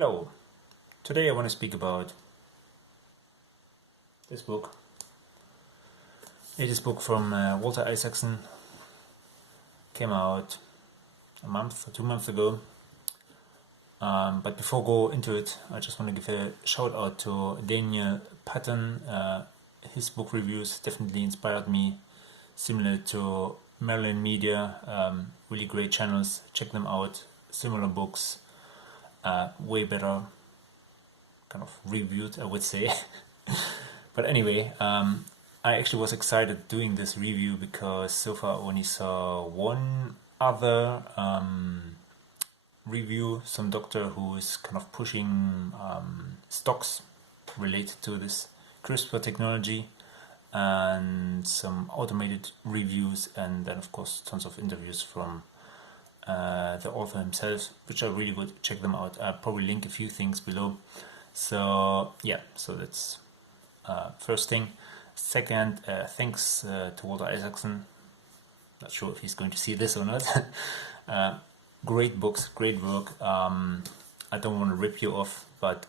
Hello, today I want to speak about this book. Latest book from Walter Isaacson, came out a month or 2 months ago. But before I go into it, I just want to give a shout out to Daniel Patton. His book reviews definitely inspired me, similar to Maryland Media, really great channels, check them out, similar books, way better kind of reviewed, I would say. But anyway, I actually was excited doing this review because so far I only saw one other review, some doctor who is kind of pushing stocks related to this CRISPR technology, and some automated reviews, and then of course tons of interviews from the author himself, which are really good. Check them out. I'll probably link a few things below. So yeah, so that's first thing. Second, thanks to Walter Isaacson. Not sure if he's going to see this or not. Great books, great work. I don't want to rip you off, but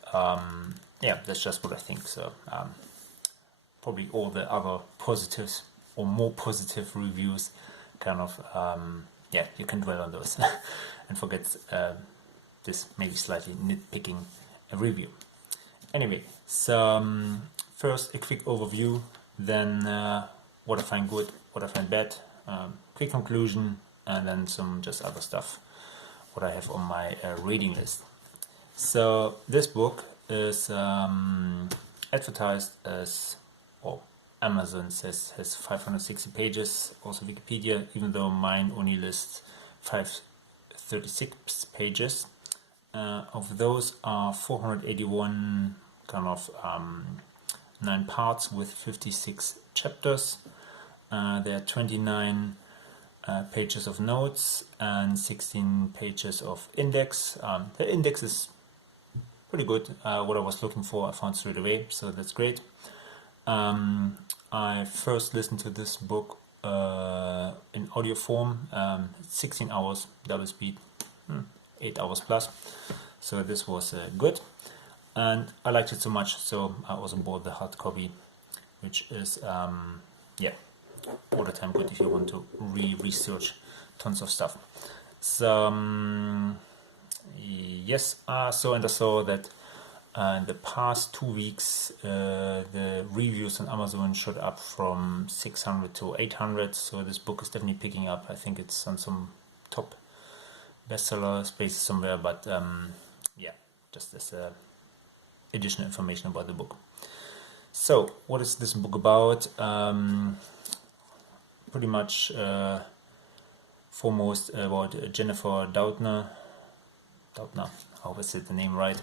yeah, that's just what I think. So probably all the other positives or more positive reviews kind of yeah, you can dwell on those and forget this maybe slightly nitpicking review. Anyway, so first a quick overview, then what I find good, what I find bad, quick conclusion, and then some just other stuff what I have on my reading list. So this book is advertised as, or Amazon says has 560 pages, also Wikipedia, even though mine only lists 536 pages. Of those are 481 kind of 9 parts with 56 chapters. There are 29 pages of notes and 16 pages of index. The index is pretty good. What I was looking for I found straight away, so that's great. I first listened to this book in audio form, 16 hours, double speed, 8 hours plus. So this was good, and I liked it so much, so I also bought the hard copy, which is yeah, all the time good if you want to research tons of stuff. So yes, so and I saw that in the past 2 weeks the reviews on Amazon shot up from 600 to 800, so this book is definitely picking up. I think it's on some top bestseller space somewhere, but yeah, just as additional information about the book. So what is this book about? Pretty much foremost about Jenifer Doudna, I hope I said the name right,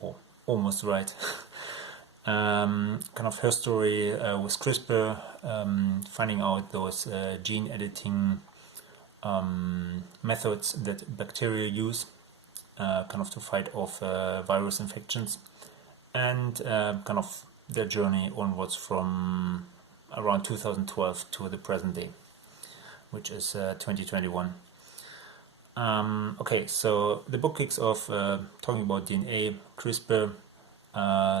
or almost right. Kind of her story with CRISPR, finding out those gene editing methods that bacteria use kind of to fight off virus infections, and kind of their journey onwards from around 2012 to the present day, which is 2021. Okay, so the book kicks off talking about DNA, CRISPR,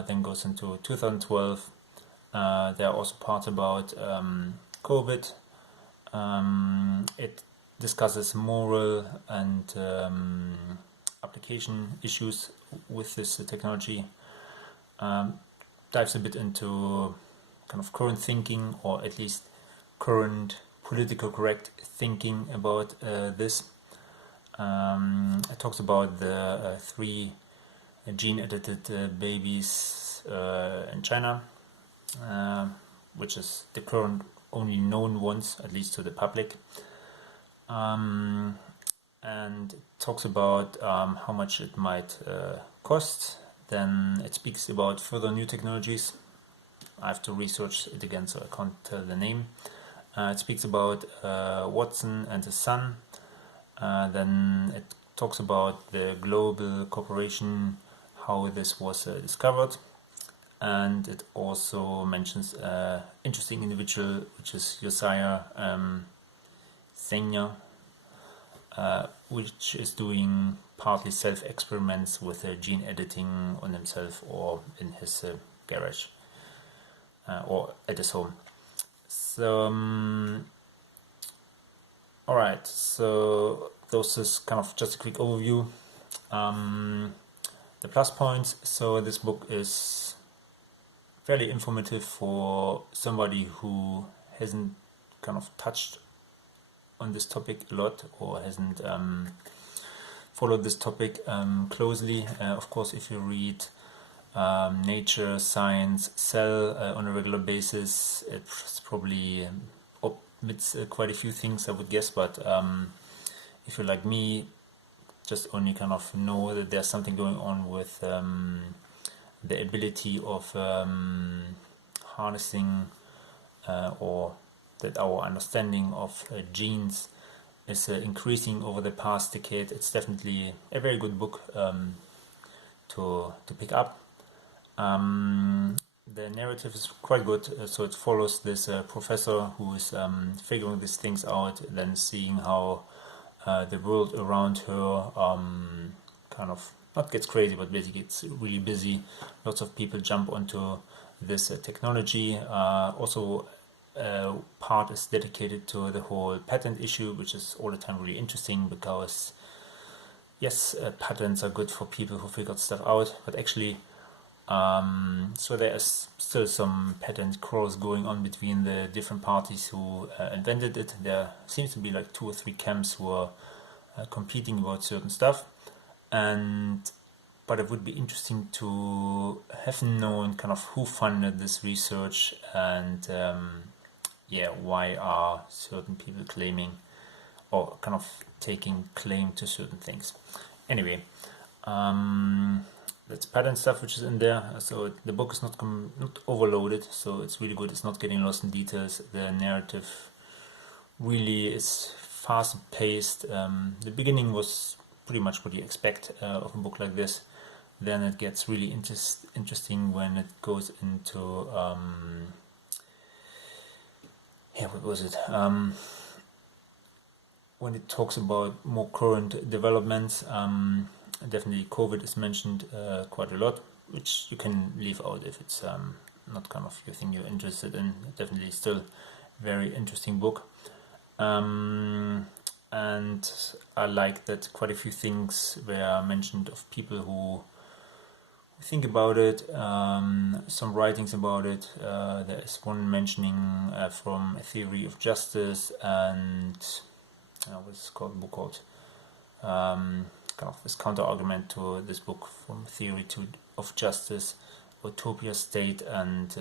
then goes into 2012. There are also parts about COVID. It discusses moral and application issues with this technology, dives a bit into kind of current thinking, or at least current political correct thinking about this. It talks about the 3 gene-edited babies in China, which is the current only known ones, at least to the public. And it talks about how much it might cost. Then it speaks about further new technologies. I have to research it again, so I can't tell the name. It speaks about Watson and his son. Then it talks about the global corporation, how this was discovered, and it also mentions an interesting individual, which is Josiah Senior, which is doing partly self-experiments with gene editing on himself or in his garage or at his home. So, alright, so those is kind of just a quick overview. The plus points, so this book is fairly informative for somebody who hasn't kind of touched on this topic a lot or hasn't followed this topic closely. Of course, if you read Nature, Science, Cell on a regular basis, it's probably omits quite a few things, I would guess, but if you're like me, just only kind of know that there's something going on with the ability of harnessing or that our understanding of genes is increasing over the past decade. It's definitely a very good book to pick up. The narrative is quite good, so it follows this professor who is figuring these things out, then seeing how the world around her kind of not gets crazy, but basically it's really busy. Lots of people jump onto this technology. Also, part is dedicated to the whole patent issue, which is all the time really interesting because yes, patents are good for people who figured stuff out, but actually so there is still some patent quarrels going on between the different parties who invented it. There seems to be like 2 or 3 camps who are competing about certain stuff, but it would be interesting to have known kind of who funded this research and yeah, why are certain people claiming or kind of taking claim to certain things. Anyway, that's patent stuff which is in there, so the book is not overloaded, so it's really good. It's not getting lost in details. The narrative really is fast paced. The beginning was pretty much what you expect of a book like this. Then it gets really interesting when it goes into what was it? When it talks about more current developments. Definitely COVID is mentioned quite a lot, which you can leave out if it's not kind of your thing you're interested in. Definitely still very interesting book. And I like that quite a few things were mentioned of people who think about it, some writings about it. There is one mentioning from A Theory of Justice and what's the book called? Kind of this counter argument to this book from Theory of Justice, Utopia State, and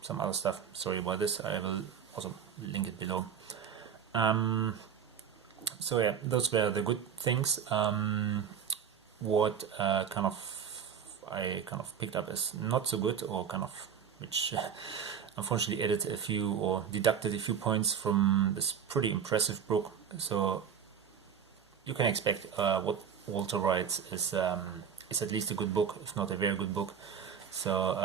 some other stuff. Sorry about this. I will also link it below. So yeah, those were the good things. What I kind of picked up as not so good, or kind of which unfortunately added a few or deducted a few points from this pretty impressive book. So you can expect what Walter writes is at least a good book, if not a very good book. So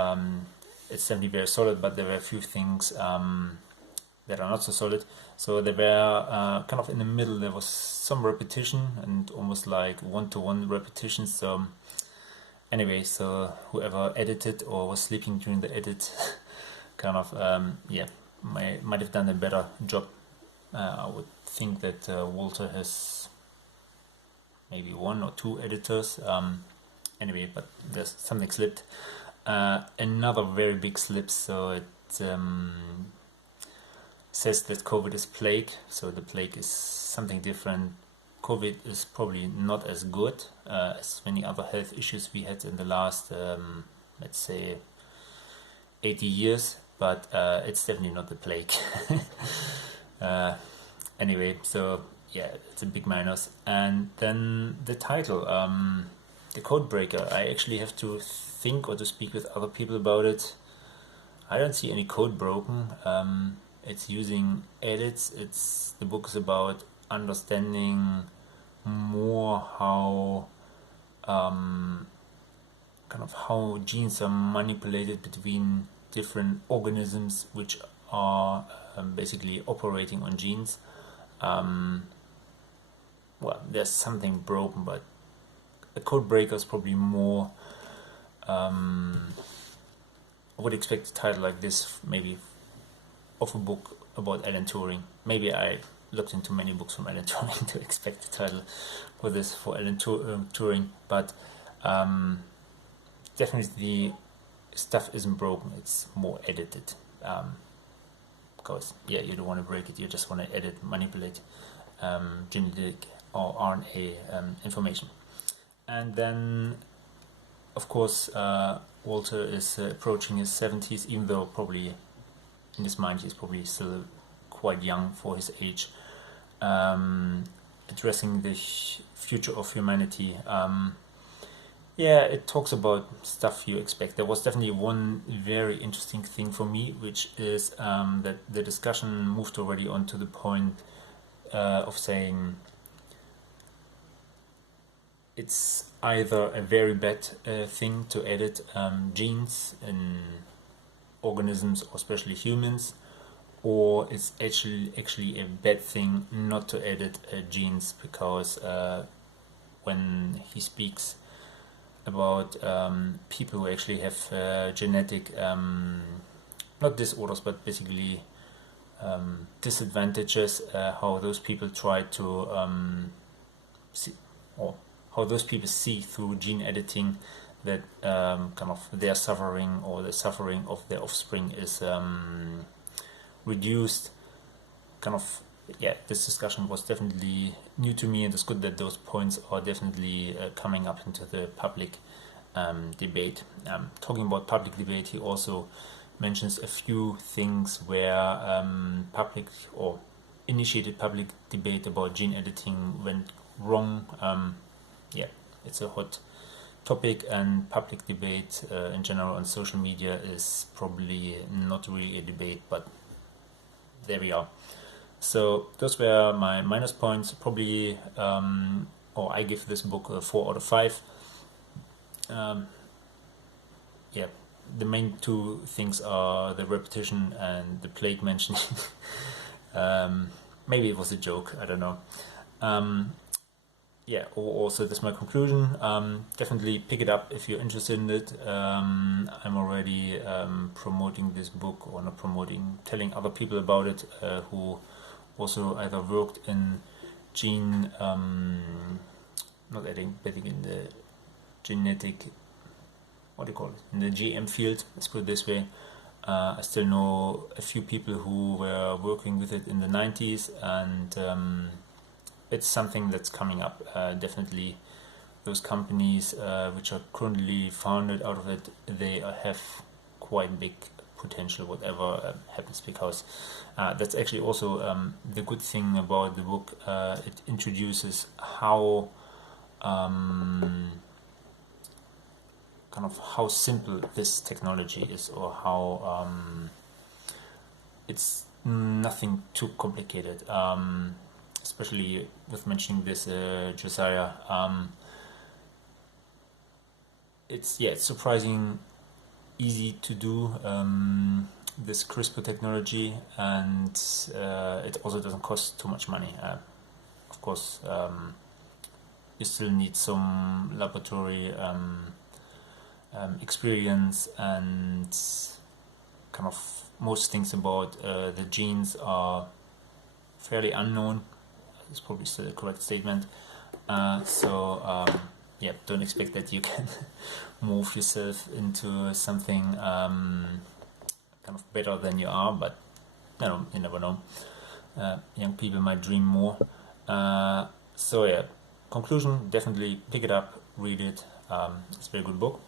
it's definitely very solid, but there were a few things that are not so solid. So there were kind of in the middle, there was some repetition and almost like one-to-one repetition. So anyway, so whoever edited or was sleeping during the edit kind of might have done a better job. I would think that Walter has maybe 1 or 2 editors. Anyway, but there's something slipped. Another very big slip, so it says that COVID is plague, so the plague is something different. COVID is probably not as good as many other health issues we had in the last, let's say, 80 years, but it's definitely not the plague. Anyway, so yeah, it's a big minus. And then the title, the code breaker. I actually have to think or to speak with other people about it. I don't see any code broken. It's using edits. The book is about understanding more how kind of how genes are manipulated between different organisms which are basically operating on genes. well, there's something broken, but a code breaker is probably more. I would expect a title like this, maybe of a book about Alan Turing. Maybe I looked into many books from Alan Turing to expect a title for this for Alan Turing, but definitely stuff isn't broken, it's more edited. Because yeah, you don't want to break it, you just want to edit, manipulate genetic or RNA information. And then, of course, Walter is approaching his 70s, even though probably in his mind he's probably still quite young for his age, addressing the future of humanity. Yeah, it talks about stuff you expect. There was definitely one very interesting thing for me, which is that the discussion moved already on to the point of saying it's either a very bad thing to edit genes in organisms, or especially humans, or it's actually a bad thing not to edit genes, because when he speaks about people who actually have genetic not disorders, but basically disadvantages, how those people try to see, or how those people see through gene editing that kind of their suffering or the suffering of their offspring is reduced. Kind of, yeah, this discussion was definitely new to me, and it's good that those points are definitely coming up into the public debate. Talking about public debate, he also mentions a few things where public or initiated public debate about gene editing went wrong. Yeah, it's a hot topic, and public debate in general on social media is probably not really a debate, but there we are. So those were my minus points. Probably, or I give this book a 4 out of 5. Yeah, the main two things are the repetition and the plague mentioning. Maybe it was a joke, I don't know. Yeah, also that's my conclusion. Definitely pick it up if you're interested in it. I'm already promoting this book, or not promoting, telling other people about it who also either worked in gene, not editing, but in the genetic, what do you call it, in the GM field, let's put it this way. I still know a few people who were working with it in the 90s, and it's something that's coming up. Definitely those companies which are currently founded out of it, they have quite big potential, whatever happens, because that's actually also the good thing about the book. It introduces how kind of how simple this technology is, or how it's nothing too complicated. Especially with mentioning this Josiah, it's surprising easy to do this CRISPR technology, and it also doesn't cost too much money. Of course, you still need some laboratory experience, and kind of most things about the genes are fairly unknown. It's probably still a correct statement. Yeah, don't expect that you can move yourself into something kind of better than you are, but you never know. Young people might dream more. So yeah, conclusion, definitely pick it up, read it. It's a very good book.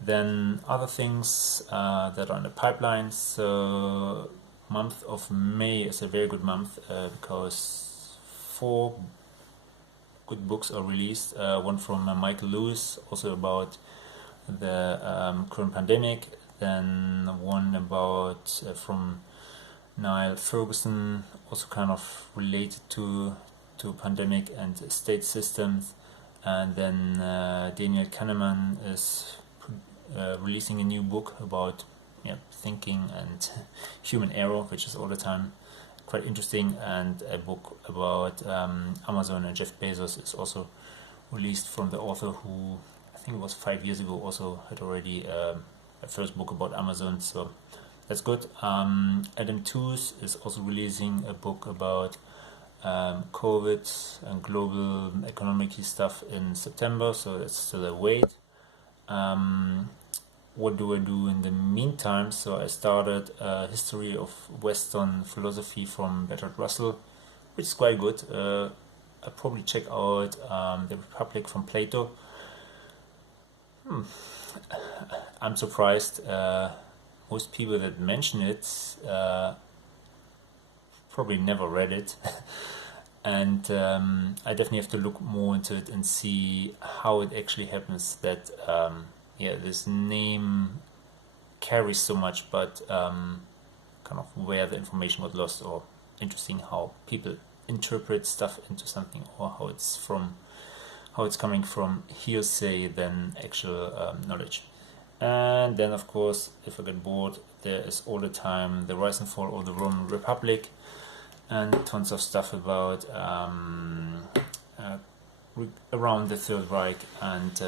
Then other things that are in the pipeline. So month of May is a very good month because 4 good books are released. One from Michael Lewis, also about the current pandemic. Then one about from Niall Ferguson, also kind of related to pandemic and state systems. And then Daniel Kahneman is releasing a new book about thinking and human error, which is all the time quite interesting, and a book about Amazon and Jeff Bezos is also released from the author who, I think it was 5 years ago, also had already a first book about Amazon, so that's good. Adam Tooze is also releasing a book about COVID and global economic stuff in September, so that's still a wait. What do I do in the meantime? So I started a history of Western philosophy from Bertrand Russell, which is quite good. I'll probably check out The Republic from Plato. I'm surprised. Most people that mention it probably never read it. And I definitely have to look more into it and see how it actually happens that this name carries so much, but kind of where the information got lost, or interesting how people interpret stuff into something, or how it's coming from hearsay than actual knowledge. And then, of course, if I get bored, there is all the time The Rise and Fall of the Roman Republic, and tons of stuff about around the Third Reich and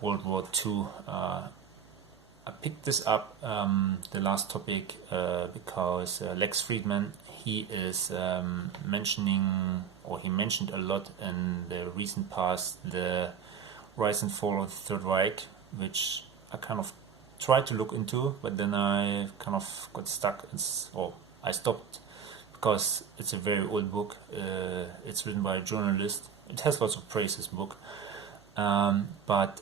World War II. I picked this up, the last topic, because Lex Friedman, he is mentioning, or he mentioned a lot in the recent past, the rise and fall of the Third Reich, which I kind of tried to look into, but then I kind of got stuck, or I stopped, because it's a very old book. It's written by a journalist. It has lots of praise, this book. But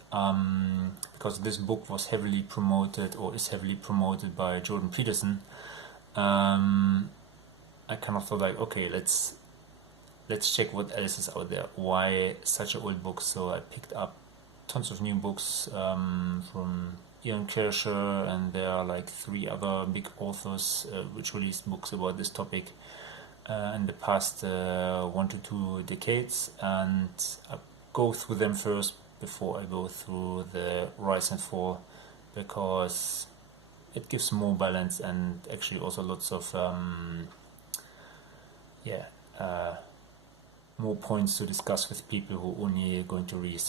because this book was heavily promoted, or is heavily promoted by Jordan Peterson, I kind of thought like, okay, let's check what else is out there. Why such an old book? So I picked up tons of new books from Ian Kirscher, and there are like 3 other big authors which released books about this topic in the past 1 to 2 decades, and I go through them first before I go through the rise and fall, because it gives more balance and actually also lots of more points to discuss with people who only going to read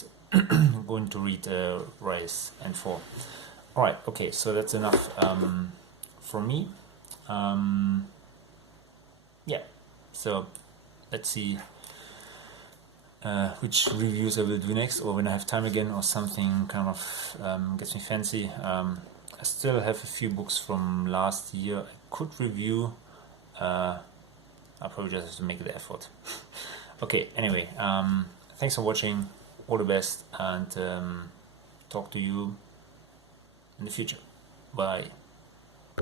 rise and fall. All right, okay, so that's enough from me. So let's see which reviews I will do next, or when I have time again, or something kind of gets me fancy. I still have a few books from last year I could review. I'll probably just have to make the effort. Okay, anyway, thanks for watching, all the best, and talk to you in the future. Bye.